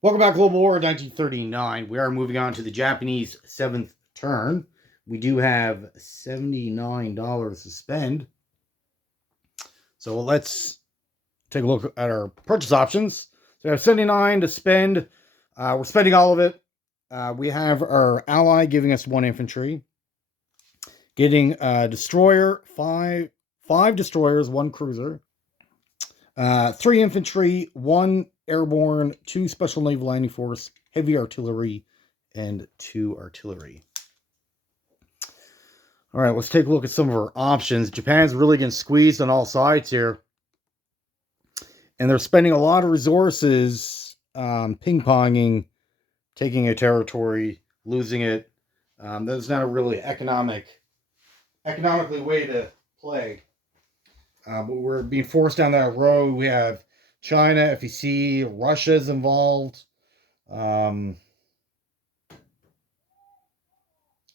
Welcome back, Global War 1939. We are moving on to the Japanese 7th turn. We do have $79 to spend. So let's take a look at our purchase options. So we have 79 to spend. We're spending all of it. We have our ally giving us 1 infantry, getting a destroyer, five destroyers, 1 cruiser, 3 infantry, 1 airborne, 2 special naval landing force, heavy artillery, and 2 artillery. All right, let's take a look at some of our options. Japan's really getting squeezed on all sides here, and they're spending a lot of resources ping-ponging, taking a territory, losing it. That's not a really economically way to play. But we're being forced down that road. We have China, FEC, Russia's involved. We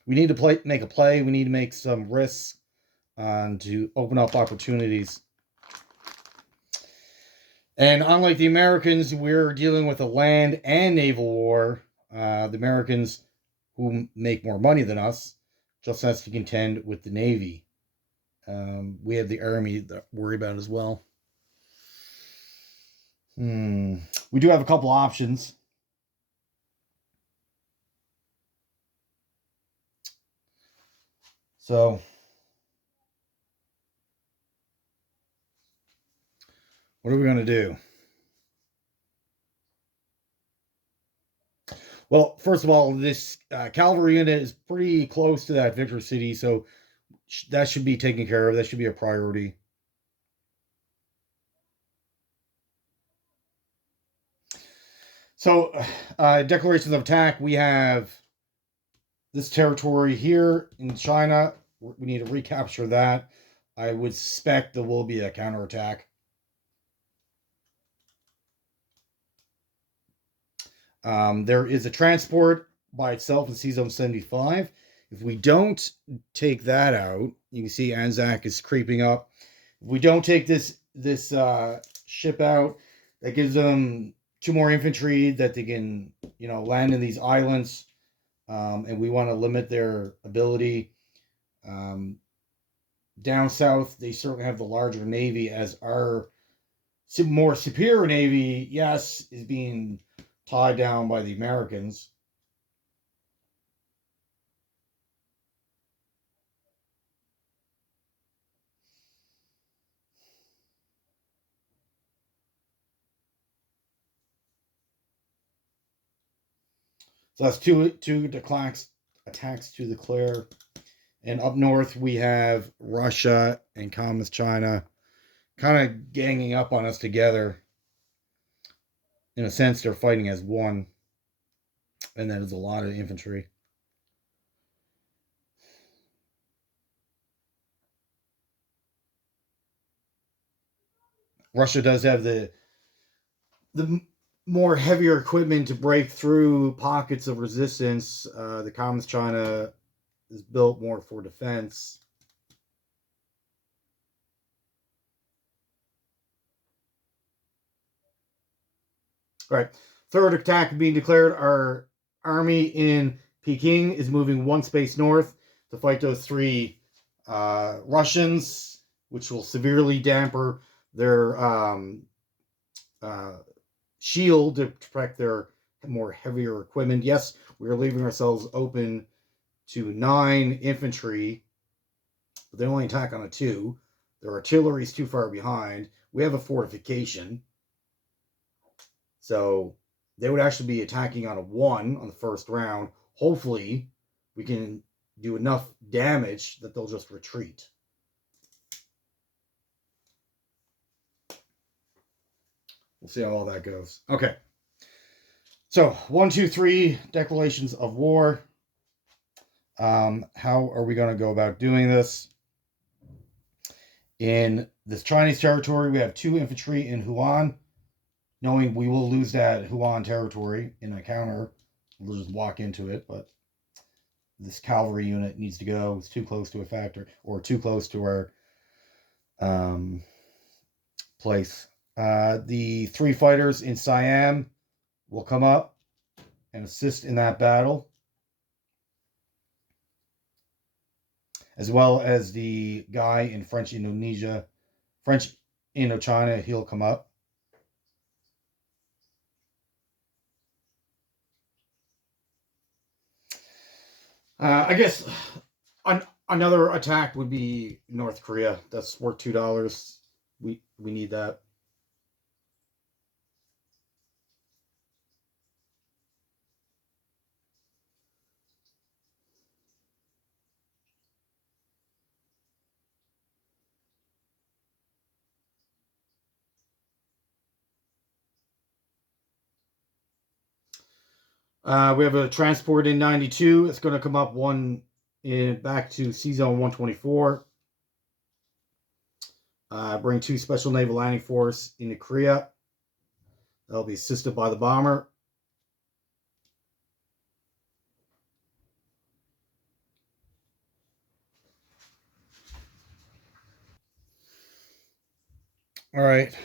need to make a play. We need to make some risks to open up opportunities. And unlike the Americans, we're dealing with a land and naval war. The Americans, who make more money than us, just has to contend with the Navy. We have the Army to worry about as well. We do have a couple options. So what are we going to do? Well, first of all, this cavalry unit is pretty close to that Victor City, so that should be taken care of. That should be a priority. So, declarations of attack. We have this territory here in China. We need to recapture that. I would suspect there will be a counterattack. There is a transport by itself in C-Zone 75. If we don't take that out, you can see Anzac is creeping up. If we don't take this ship out, that gives them 2 more infantry that they can, land in these islands. And we want to limit their ability. Down south, they certainly have the larger navy, as our more superior navy, yes, is being tied down by the Americans. So that's two attacks to declare. And up north, we have Russia and Communist China kind of ganging up on us together. In a sense, they're fighting as one. And that is a lot of infantry. Russia does have the more heavier equipment to break through pockets of resistance. The Communist China is built more for defense. All right. Third attack being declared. Our army in Peking is moving 1 space north to fight those 3 Russians, which will severely damper their shield to protect their more heavier equipment. Yes, we are leaving ourselves open to 9 infantry, but they only attack on a 2. Their artillery is too far behind. We have a fortification. So they would actually be attacking on a 1 on the first round. Hopefully, we can do enough damage that they'll just retreat. We'll see how all that goes. Okay. So 1, 2, 3 declarations of war. How are we going to go about doing this? In this Chinese territory, we have 2 infantry in Huan, knowing we will lose that Huan territory in a counter. We'll just walk into it, but this cavalry unit needs to go. It's too close to a factor, or too close to our place. The 3 fighters in Siam will come up and assist in that battle, as well as the guy in French Indochina, he'll come up. I guess another attack would be North Korea. That's worth $2. We need that. We have a transport in 92. It's going to come up back to C Zone 124. Bring 2 Special Naval Landing Force into Korea. They'll be assisted by the bomber. All right.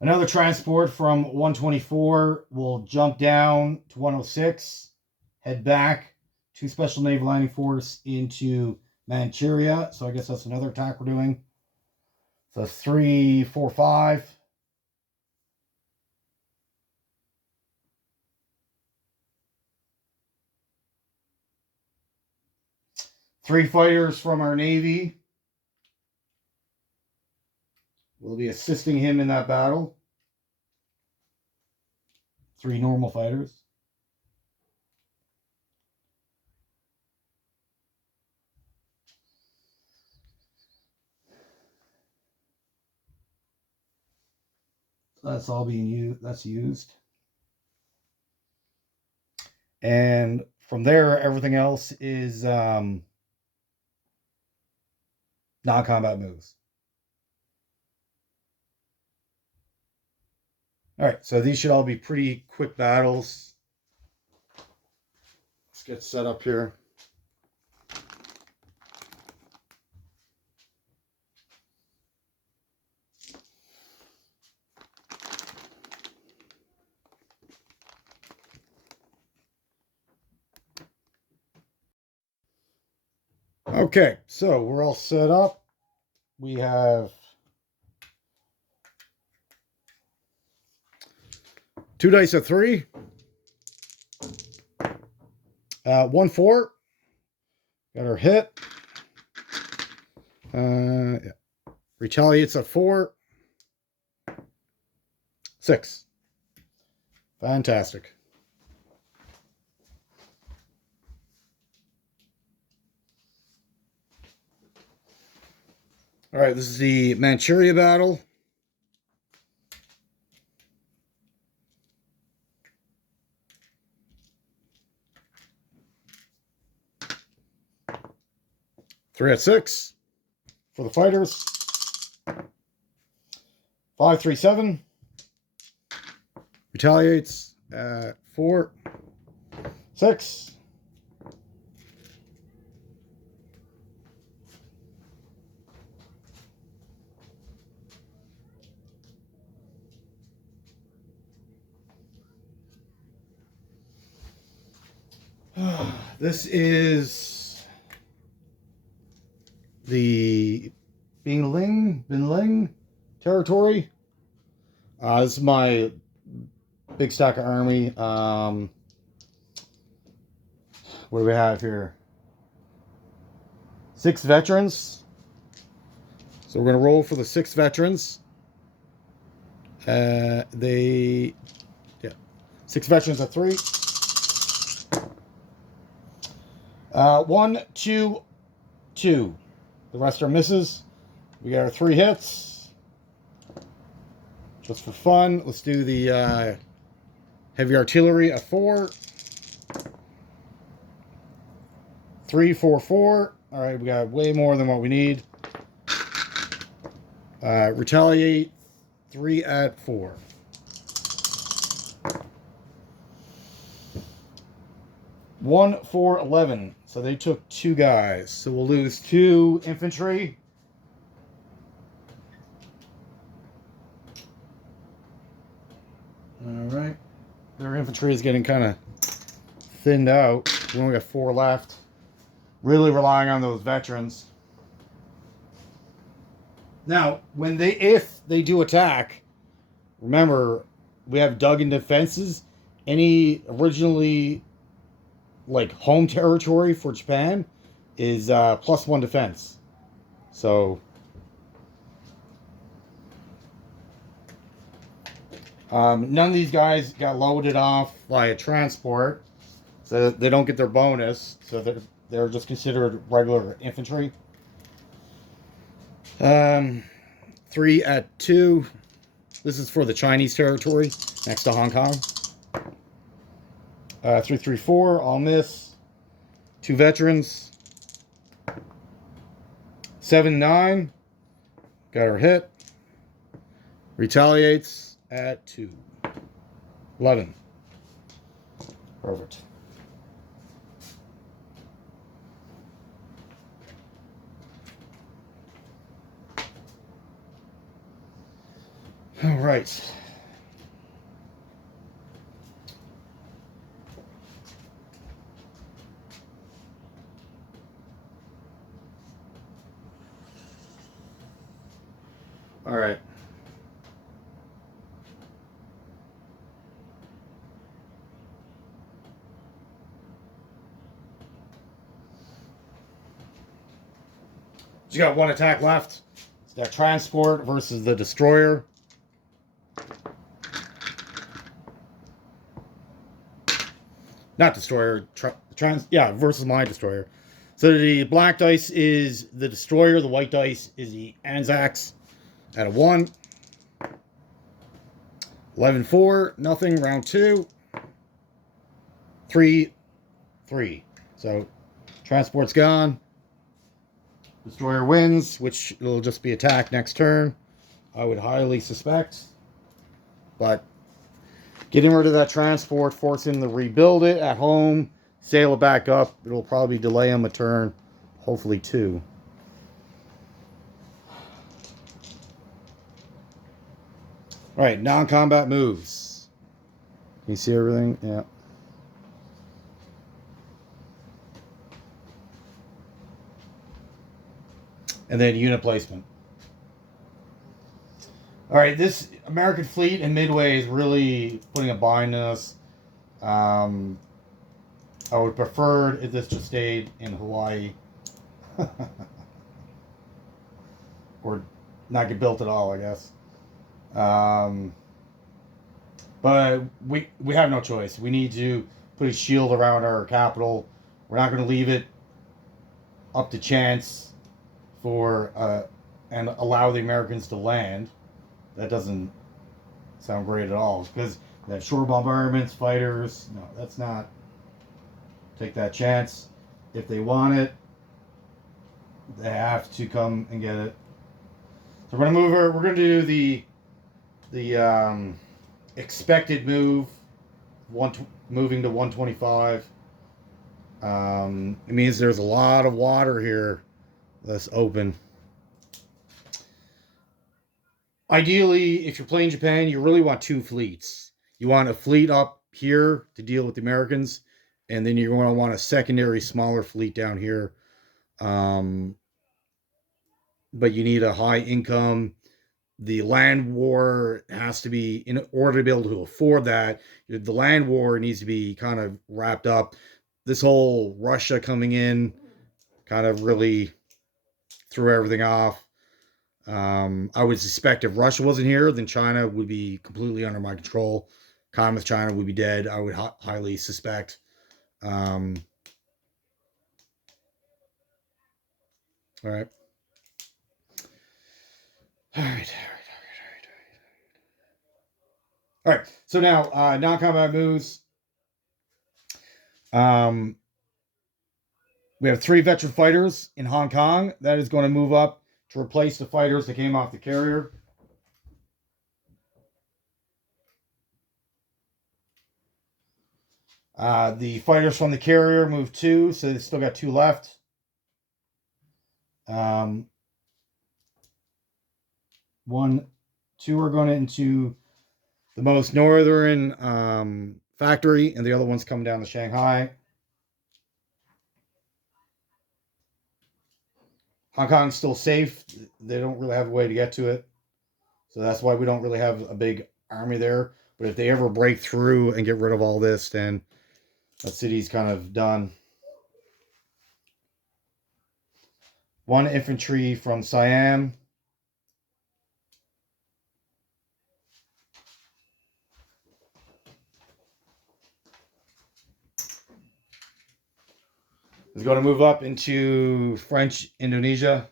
Another transport from 124 will jump down to 106, head back to Special Naval Landing Force into Manchuria. So I guess that's another attack we're doing. So 3, 4, 5. Three fighters from our Navy will be assisting him in that battle. 3 normal fighters. That's all being used. That's used. And from there, everything else is non-combat moves. All right, so these should all be pretty quick battles. Let's get set up here. Okay, so we're all set up. We have 2 dice of 3. 1, 4. Got our hit. Yeah. Retaliates at 4. 6. Fantastic. All right, this is the Manchuria battle. Three at 6 for the fighters. 5, 3, 7. Retaliates at 4, 6. This is the Binling territory. This is my big stack of army. What do we have here? 6 veterans. So we're going to roll for the 6 veterans. 6 veterans at 3. 1, 2, 2. The rest are misses. We got our 3 hits. Just for fun, let's do the heavy artillery at 4. 3, 4, 4. All right, we got way more than what we need. Retaliate 3 at 4. One, 4, 11. So they took 2 guys. So we'll lose 2 infantry. All right. Their infantry is getting kind of thinned out. We only got 4 left. Really relying on those veterans. Now, if they do attack, remember we have dug in defenses. Any originally like home territory for Japan is +1 defense. So none of these guys got loaded off via transport, so they don't get their bonus. So they're just considered regular infantry. 3 at 2. This is for the Chinese territory next to Hong Kong. 3, 3, 4. I'll miss. 2 veterans. 7, 9. Got her hit. Retaliates at 2. 11. Perfect. All right. All right. You got 1 attack left. It's that transport versus the destroyer. Not destroyer, versus my destroyer. So the black dice is the destroyer, the white dice is the Anzacs at a 1. 11, 4, nothing, round 2. 3, 3. So transport's gone. Destroyer wins, which will just be attacked next turn. I would highly suspect. But getting rid of that transport, forcing them to rebuild it at home, sail it back up. It'll probably delay them a turn, hopefully 2. All right, non-combat moves. Can you see everything? Yeah. And then unit placement. All right, this American fleet in Midway is really putting a bind in us. I would prefer if this just stayed in Hawaii. Or not get built at all, I guess. But we have no choice. We need to put a shield around our capital. We're not going to leave it up to chance for and allow the Americans to land. That doesn't sound great at all, because that shore bombardments, fighters. No, that's not. Take that chance. If they want it, they have to come and get it. So we're gonna move her. We're gonna do the expected move. Moving to 125. It means there's a lot of water here that's open. Ideally, if you're playing Japan, you really want 2 fleets. You want a fleet up here to deal with the Americans, and then you're going to want a secondary, smaller fleet down here. But you need a high income. The land war has to be, in order to be able to afford that, the land war needs to be kind of wrapped up. This whole Russia coming in kind of really threw everything off. I would suspect if Russia wasn't here, then China would be completely under my control. Communist China would be dead, I would highly suspect. All right. All right. So now, non-combat moves. We have 3 veteran fighters in Hong Kong. That is going to move up to replace the fighters that came off the carrier. The fighters from the carrier moved 2, so they still got 2 left. 1, 2 are going into the most northern factory, and the other one's coming down to Shanghai. Hong Kong's still safe. They don't really have a way to get to it. So that's why we don't really have a big army there. But if they ever break through and get rid of all this, then that city's kind of done. 1 infantry from Siam. Is going to move up into French Indonesia.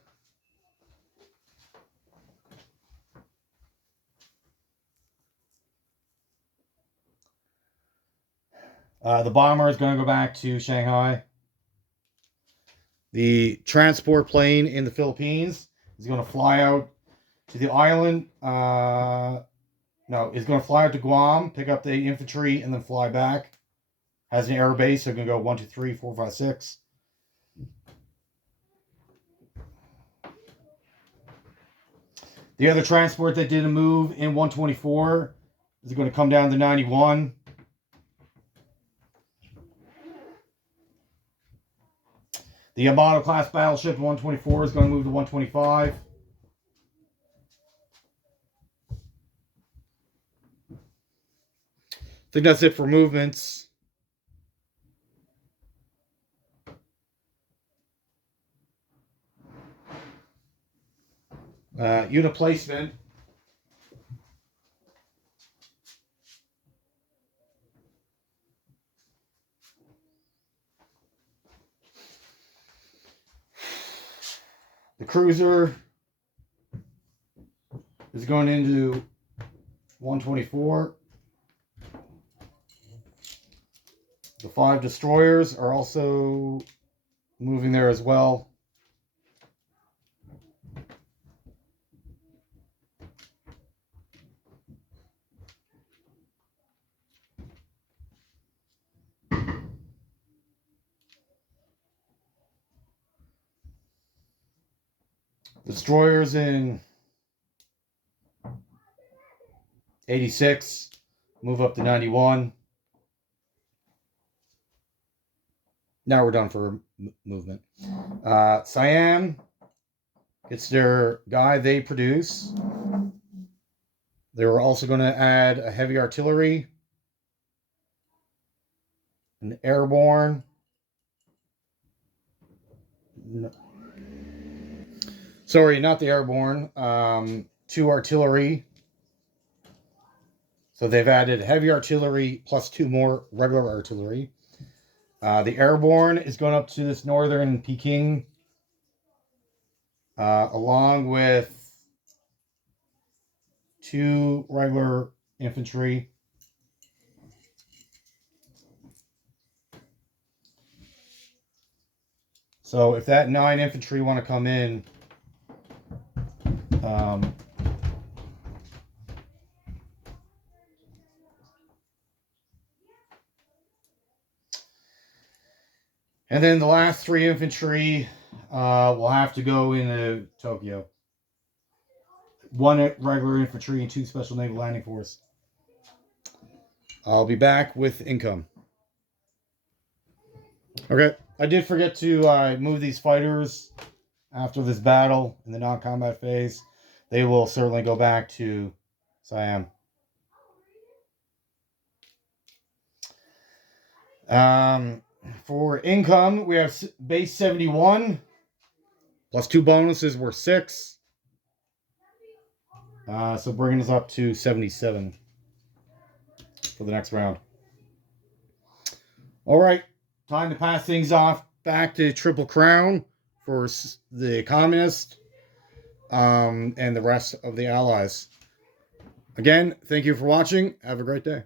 The bomber is going to go back to Shanghai. The transport plane in the Philippines is going to fly out to the island. No, it's going to fly out to Guam, pick up the infantry, and then fly back. Has an air base, so it's going to go 1, 2, 3, 4, 5, 6. The other transport that did a move in 124 is going to come down to 91. The Yamato class battleship 124 is going to move to 125. I think that's it for movements. Unit placement. The cruiser is going into 124. The 5 destroyers are also moving there as well. Destroyers in 86 move up to 91. Now we're done for movement. Siam gets their guy they produce. They were also going to add a heavy artillery, an airborne. No. Sorry, not the airborne. 2 artillery. So they've added heavy artillery plus 2 more regular artillery. The airborne is going up to this northern Peking, along with 2 regular infantry. So if that 9 infantry want to come in, and then the last 3 infantry will have to go into Tokyo. 1 regular infantry and 2 special naval landing force. I'll be back with income. Okay, I did forget to move these fighters after this battle in the non-combat phase. They will certainly go back to Siam. For income, we have base 71 plus 2 bonuses were 6. So bringing us up to 77 for the next round. All right, time to pass things off back to Triple Crown for the Communist and the rest of the Allies. Again, thank you for watching. Have a great day.